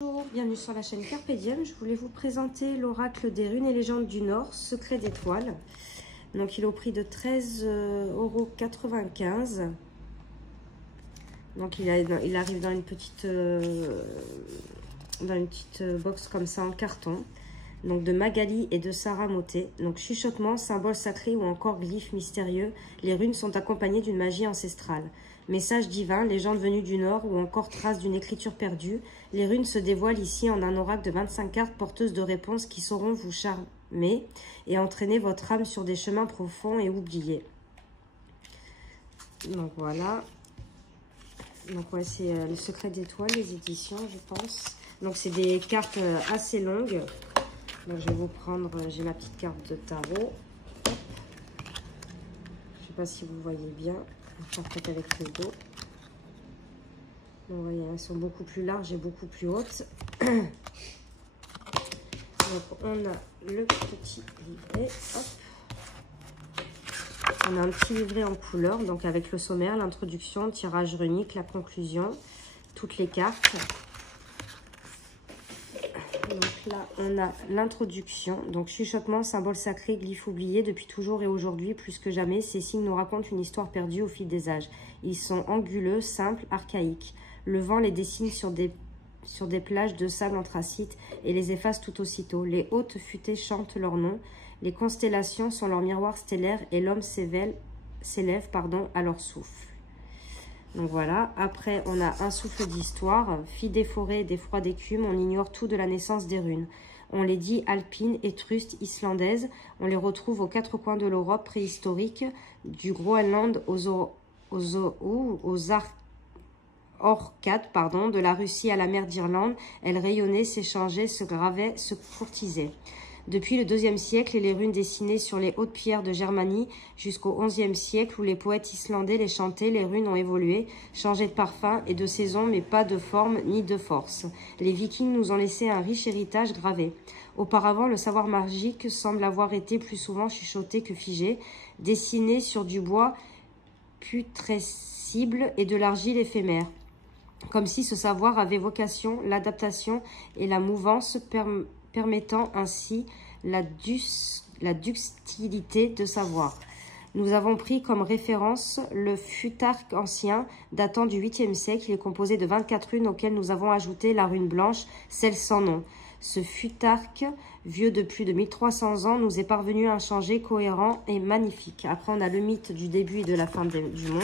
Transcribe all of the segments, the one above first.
Bonjour, bienvenue sur la chaîne Carpe Diem. Je voulais vous présenter l'oracle des runes et légendes du Nord, Secret d'étoiles. Donc il est au prix de 13,95 €. Donc il arrive dans une petite box comme ça en carton. Donc de Magali et de Sarah Motet. Donc chuchotement, symbole sacré ou encore glyphe mystérieux, les runes sont accompagnées d'une magie ancestrale. Message divin, légende venue du Nord ou encore trace d'une écriture perdue, les runes se dévoilent ici en un oracle de 25 cartes porteuses de réponses qui sauront vous charmer et entraîner votre âme sur des chemins profonds et oubliés. Donc voilà. Donc ouais, c'est le Secret d'étoiles, les éditions, je pense. Donc c'est des cartes assez longues. Donc je vais vous prendre, j'ai ma petite carte de tarot. Je ne sais pas si vous voyez bien. Je vais faire peut-être avec le dos. Vous voyez, elles sont beaucoup plus larges et beaucoup plus hautes. Donc on a le petit livret. Hop. On a un petit livret en couleur, donc avec le sommaire, l'introduction, le tirage runique, la conclusion, toutes les cartes. Donc là, on a l'introduction. Donc chuchotement, symbole sacré, glyphe oublié, depuis toujours et aujourd'hui, plus que jamais, ces signes nous racontent une histoire perdue au fil des âges. Ils sont anguleux, simples, archaïques. Le vent les dessine sur des plages de sable anthracite et les efface tout aussitôt. Les hautes futées chantent leur nom. Les constellations sont leurs miroirs stellaires et l'homme s'élève à leur souffle. Donc voilà, après on a un souffle d'histoire, fille des forêts et des froids d'écume, on ignore tout de la naissance des runes. On les dit alpines, étrusques, islandaises, on les retrouve aux quatre coins de l'Europe préhistorique, du Groenland aux Orcades, de la Russie à la mer d'Irlande, elles rayonnaient, s'échangeaient, se gravaient, se courtisaient. Depuis le IIe siècle, les runes dessinées sur les hautes pierres de Germanie jusqu'au XIe siècle où les poètes islandais les chantaient, les runes ont évolué, changé de parfum et de saison, mais pas de forme ni de force. Les Vikings nous ont laissé un riche héritage gravé. Auparavant, le savoir magique semble avoir été plus souvent chuchoté que figé, dessiné sur du bois putrescible et de l'argile éphémère. Comme si ce savoir avait vocation, l'adaptation et la mouvance permettant ainsi la ductilité de savoir. Nous avons pris comme référence le futarque ancien datant du 8e siècle. Il est composé de 24 runes auxquelles nous avons ajouté la rune blanche, celle sans nom. Ce futarque, vieux de plus de 1300 ans, nous est parvenu inchangé, cohérent et magnifique. Après, on a le mythe du début et de la fin du monde.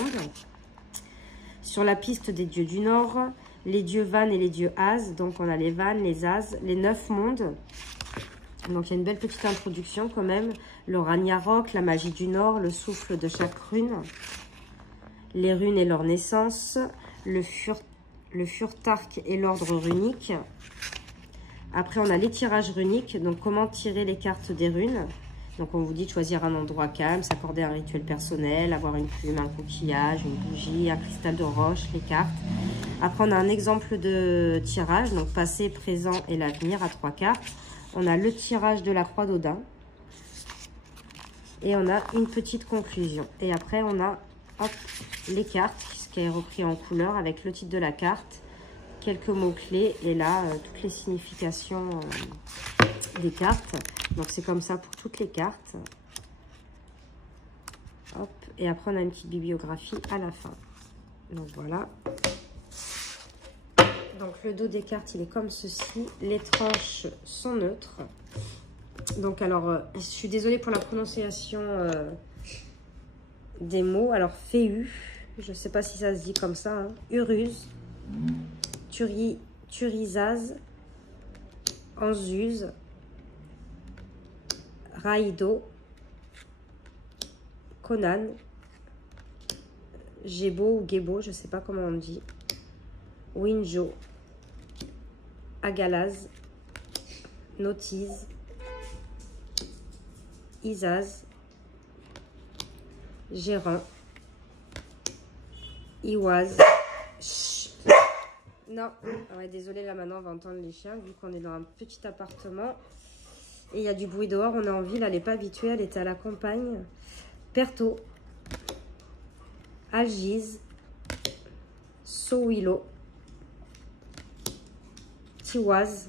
Sur la piste des dieux du Nord, les dieux Van et les dieux Az. Donc, on a les Van, les Az, les 9 mondes. Donc, il y a une belle petite introduction quand même. Le Ragnarok, la magie du Nord, le souffle de chaque rune. Les runes et leur naissance. Le Furtark et l'ordre runique. Après, on a les tirages runiques. Donc, comment tirer les cartes des runes. Donc, on vous dit de choisir un endroit calme, s'accorder un rituel personnel, avoir une plume, un coquillage, une bougie, un cristal de roche, les cartes. Après, on a un exemple de tirage, donc passé, présent et l'avenir à 3 cartes. On a le tirage de la croix d'Odin. Et on a une petite conclusion. Et après, on a hop, les cartes, ce qui est repris en couleur avec le titre de la carte, quelques mots-clés et là, toutes les significations des cartes. Donc, c'est comme ça pour toutes les cartes. Hop. Et après, on a une petite bibliographie à la fin. Donc, voilà. Donc, le dos des cartes, il est comme ceci. Les tranches sont neutres. Donc, alors, je suis désolée pour la prononciation des mots. Alors, Féu, je ne sais pas si ça se dit comme ça. Hein. Uruz, Turizaz, Anzuz, Raïdo, Conan, Gebo ou Gebo, je ne sais pas comment on dit, Winjo, Agalaz, Notiz, Izaz, Gérant, Iwaz. Non, ouais, désolé, là maintenant on va entendre les chiens vu qu'on est dans un petit appartement. Et il y a du bruit dehors, on est en ville, elle n'est pas habituée, elle est à la campagne. Perto, Algiz, Sowilo, Siwaz.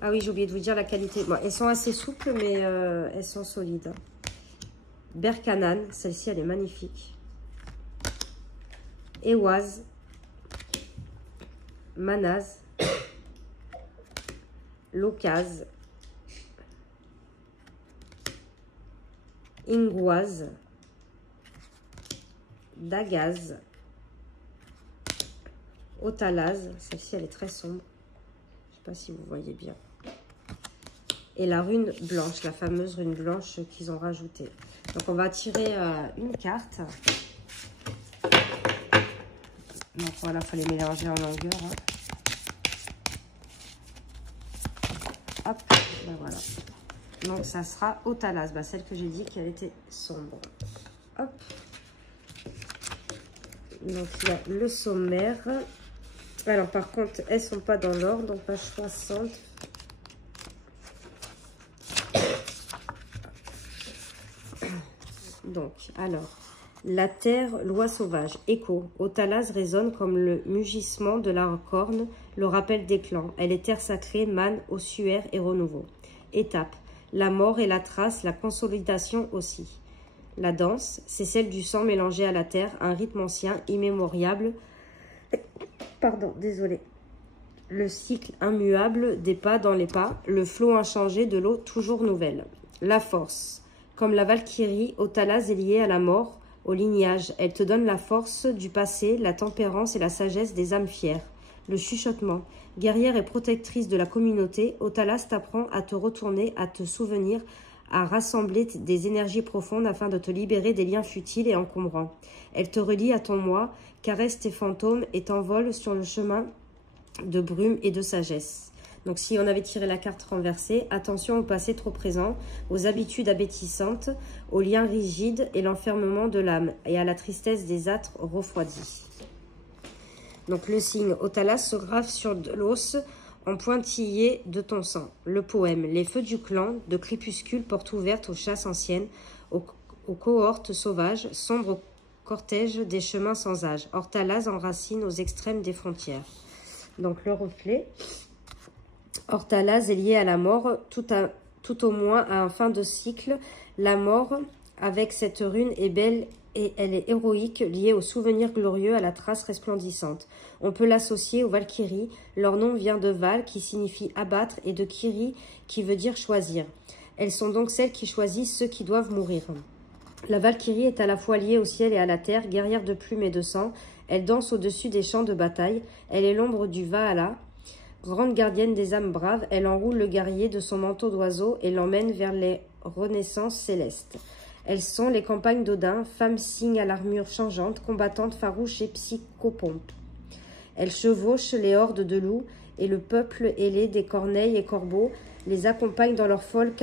Ah oui, j'ai oublié de vous dire la qualité. Bon, elles sont assez souples, mais elles sont solides. Berkanan, celle-ci, elle est magnifique. Ewaz. Manaz. Lokaz. Ingouaz. Dagaz. Otalaz. Celle-ci, elle est très sombre. Je ne sais pas si vous voyez bien. Et la rune blanche, la fameuse rune blanche qu'ils ont rajoutée. Donc, on va tirer une carte. Donc, voilà, il faut les mélanger en longueur. Hein. Hop, ben voilà. Donc, ça sera Otalaz, ben, celle que j'ai dit qu'elle était sombre. Hop. Donc, il y a le sommaire. Alors, par contre, elles ne sont pas dans l'ordre. Donc, page 60. Donc, alors, la terre, loi sauvage, écho. Otalaz résonne comme le mugissement de la corne, le rappel des clans. Elle est terre sacrée, manne, ossuaire et renouveau. Étape, la mort et la trace, la consolidation aussi. La danse, c'est celle du sang mélangé à la terre, un rythme ancien, immémoriable. Pardon, désolé. Le cycle immuable des pas dans les pas, le flot inchangé de l'eau toujours nouvelle. La force, comme la Valkyrie, Otalaz est liée à la mort, au lignage. Elle te donne la force du passé, la tempérance et la sagesse des âmes fières. Le chuchotement, guerrière et protectrice de la communauté, Otalaz t'apprend à te retourner, à te souvenir, à rassembler des énergies profondes afin de te libérer des liens futiles et encombrants. Elle te relie à ton moi, caresse tes fantômes et t'envole sur le chemin de brume et de sagesse. Donc si on avait tiré la carte renversée, attention au passé trop présent, aux habitudes abétissantes, aux liens rigides et l'enfermement de l'âme, et à la tristesse des âtres refroidis. Donc le signe Otalaz se grave sur de l'os en pointillé de ton sang. Le poème, les feux du clan, de crépuscule, porte ouverte aux chasses anciennes, aux cohortes sauvages, sombre cortège des chemins sans âge. Otalaz enracine aux extrêmes des frontières. Donc le reflet. Otalaz est lié à la mort, tout au moins à un fin de cycle. La mort, avec cette rune, est belle et elle est héroïque, liée au souvenir glorieux, à la trace resplendissante. On peut l'associer aux Valkyries. Leur nom vient de Val, qui signifie abattre, et de Kyrie, qui veut dire choisir. Elles sont donc celles qui choisissent ceux qui doivent mourir. La Valkyrie est à la fois liée au ciel et à la terre, guerrière de plumes et de sang. Elle danse au-dessus des champs de bataille. Elle est l'ombre du Valhalla. Grande gardienne des âmes braves, elle enroule le guerrier de son manteau d'oiseau et l'emmène vers les renaissances célestes. Elles sont les campagnes d'Odin, femmes signes à l'armure changeante, combattantes farouches et psychopompes. Elles chevauchent les hordes de loups et le peuple ailé des corneilles et corbeaux les accompagne dans leur folle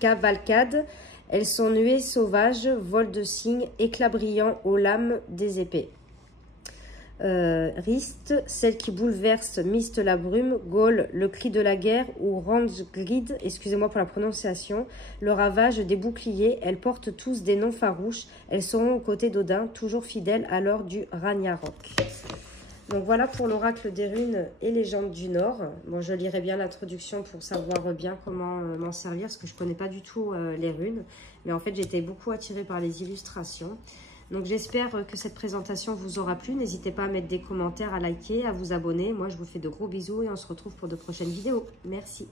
cavalcade. Elles sont nuées sauvages, vol de cygnes, éclats brillants aux lames des épées. Rist, celle qui bouleverse Mist la brume, Gaul, le cri de la guerre, ou Randgrid, excusez-moi pour la prononciation, le ravage des boucliers. Elles portent tous des noms farouches. Elles seront aux côtés d'Odin, toujours fidèles à l'heure du Ragnarok. Donc voilà pour l'oracle des runes et légendes du Nord. Bon, je lirai bien l'introduction pour savoir bien comment m'en servir, parce que je ne connais pas du tout les runes. Mais en fait, j'étais beaucoup attirée par les illustrations. Donc j'espère que cette présentation vous aura plu. N'hésitez pas à mettre des commentaires, à liker, à vous abonner. Moi, je vous fais de gros bisous et on se retrouve pour de prochaines vidéos. Merci.